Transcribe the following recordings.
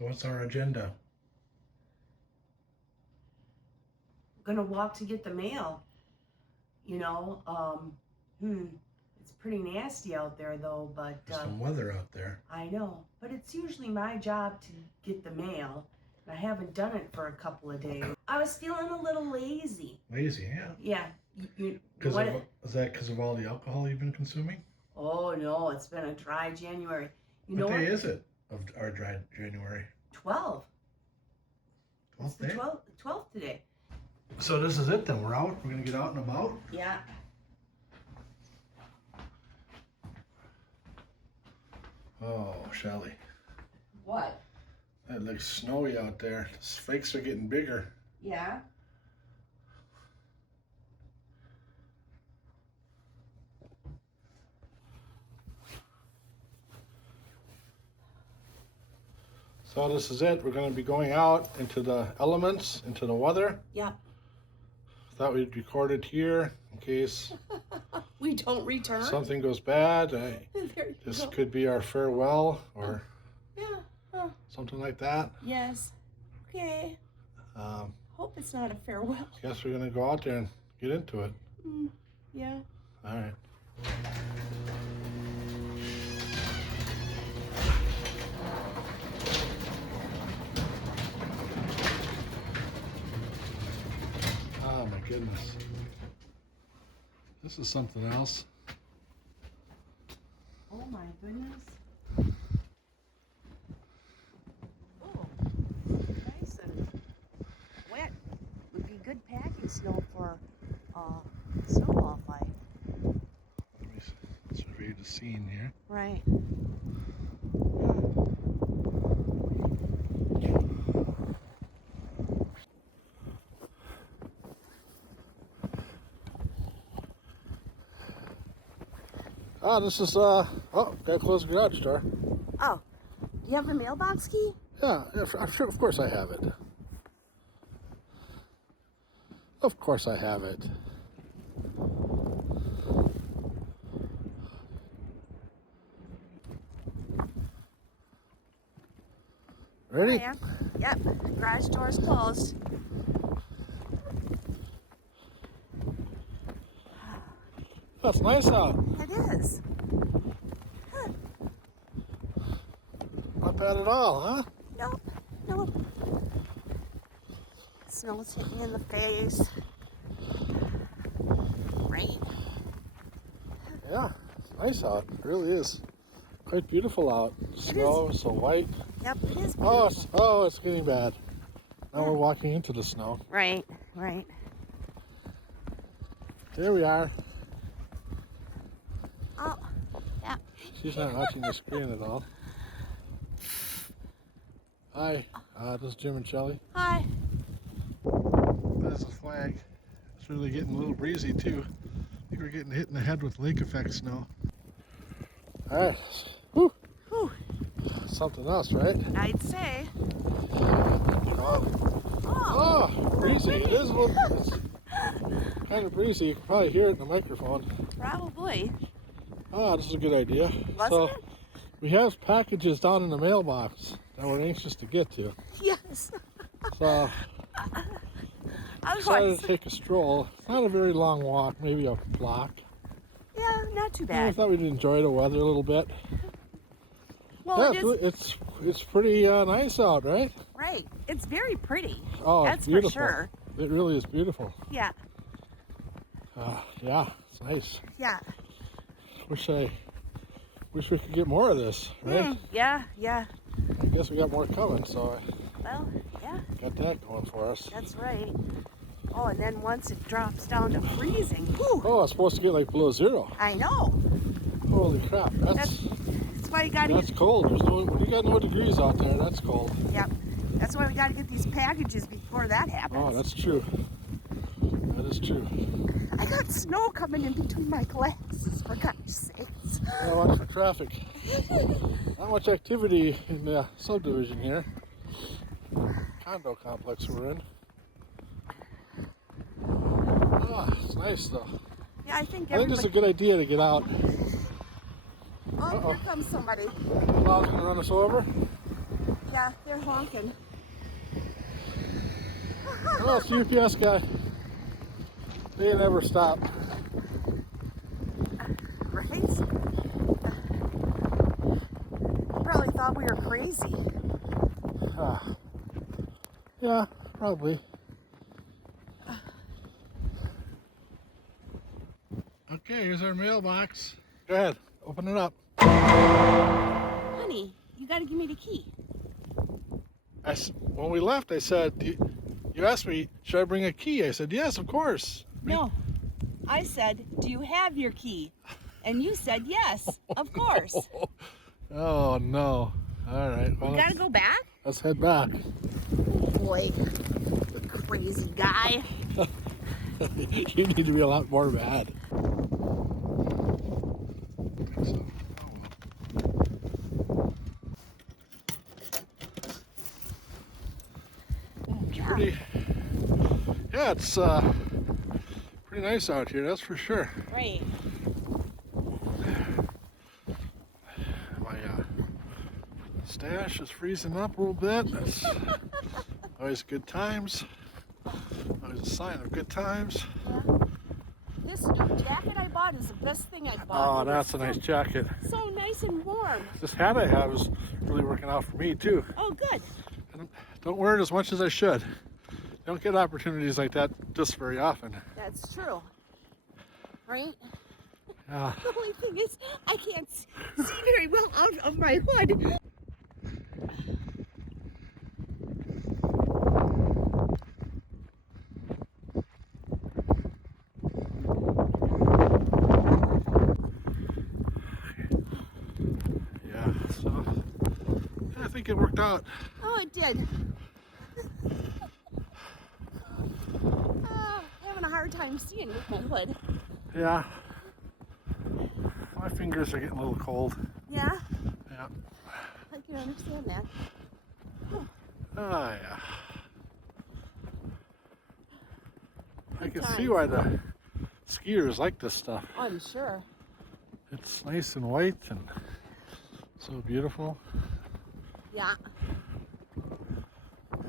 So what's our agenda? I'm gonna walk to get the mail. You know, it's pretty nasty out there though, but There's some weather out there. I know, but it's usually my job to get the mail. I haven't done it for a couple of days. I was feeling a little lazy. Lazy, yeah. Yeah. Is that because of all the alcohol you've been consuming? Oh no, it's been a dry January. What day is it of our dry January? 12. 12th It's the day? 12th today. So this is it then. We're out. We're gonna get out and about. Yeah. Oh, Shelly. What? It looks snowy out there. The flakes are getting bigger. Yeah. So this is it. We're going to be going out into the elements, into the weather. Yeah. Thought we'd record it here in case we don't return. something goes bad. This could be our farewell or something like that. Yes. Okay. Hope it's not a farewell. Guess we're going to go out there and get into it. Yeah. All right. Oh my goodness. This is something else. Oh my goodness. Oh, nice and wet. Would be good packing snow for snowball fight. Let me survey the scene here. Right. This is gotta close the garage door. Oh, do you have the mailbox key? Yeah, I'm sure. Of course I have it. Of course I have it. Ready? I am. Yep, the garage door is closed. That's nice out. It is. Not bad at all, huh? Nope. Snow's hitting in the face. Rain. Yeah, it's nice out. It really is. Quite beautiful out. Snow, so white. Yep, it is beautiful. It's getting bad. Now we're walking into the snow. Right. There we are. Oh, yeah. She's not watching the screen at all. Hi, this is Jim and Shelley. Hi. There's the flag. It's really getting a little breezy too. I think we're getting hit in the head with lake effect snow. All right. Whew. Something else, right? I'd say. Oh, breezy. It is a little, it's kind of breezy. You can probably hear it in the microphone. Probably. This is a good idea. Wasn't it? We have packages down in the mailbox that we're anxious to get to. Yes. So I decided to take a stroll. It's not a very long walk, maybe a block. Yeah, not too I bad. thought we'd enjoy the weather a little bit. Well, Yeah, it's pretty nice out, right? Right. It's very pretty. Oh, That's it's beautiful. for sure. It really is beautiful. Yeah. Yeah, it's nice. Yeah. Wish we could get more of this, right? Yeah. I guess we got more coming, so Well, yeah. got that going for us. That's right. Oh, and then once it drops down to freezing, whew, Oh, it's supposed to get like below zero. I know. Holy crap! That's why you gotta That's cold. When you got no degrees out there, that's cold. Yep. That's why we gotta get these packages before that happens. Oh, that's true. That is true. I got snow coming in between my glasses, for God's sakes. Gotta watch the traffic. Not much activity in the subdivision here. Condo complex we're in. It's nice though. Yeah, I think this is a good idea to get out. Oh, here comes somebody. Law's gonna run us over. Yeah, they're honking. Oh, it's the UPS guy. They never stop. Right? Probably thought we were crazy. Yeah, probably. Okay, here's our mailbox. Go ahead, open it up. Honey, you gotta give me the key. When we left, I said, you asked me, should I bring a key? I said, yes, of course. No, I said, do you have your key? And you said, yes, of course. Oh, no. All right. Well, We gotta go back? Let's head back. Boy, the crazy guy. You need to be a lot more mad. It's pretty, yeah, it's pretty nice out here, that's for sure. Right. My stash is freezing up a little bit. That's always good times. Always a sign of good times. Yeah. This new jacket I bought is the best thing I bought. Oh, that's a nice jacket. So nice and warm. This hat I have is really working out for me too. Oh, good. I don't wear it as much as I should. Don't get opportunities like that just very often. That's true. Right? Yeah. The only thing is, I can't see very well out of my hood. Yeah, so I think it worked out. Oh, it did. Having a hard time seeing with my hood. Yeah. My fingers are getting a little cold. Yeah? Yeah. I can understand that. Oh, yeah. I can see why the skiers like this stuff. I'm sure. It's nice and white and so beautiful. Yeah.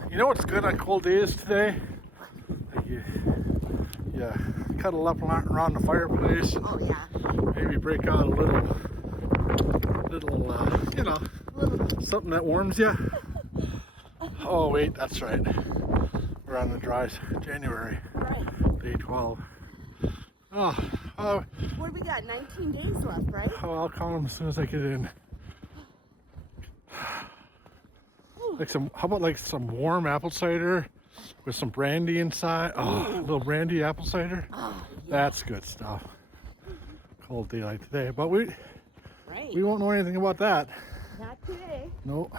You know what's good on cold days today? Like you cuddle up around the fireplace. Oh, yeah. Maybe break out a little, you know, something that warms you. Oh wait, that's right. We're on the dry January, Right. day 12. Oh, What do we got? 19 days left, right? oh, I'll call him as soon as I get in. How about like some warm apple cider with some brandy inside? Oh, a little brandy apple cider. Oh, yeah. That's good stuff. Cold day like today, but we Right. won't know anything about that. Not today. Nope.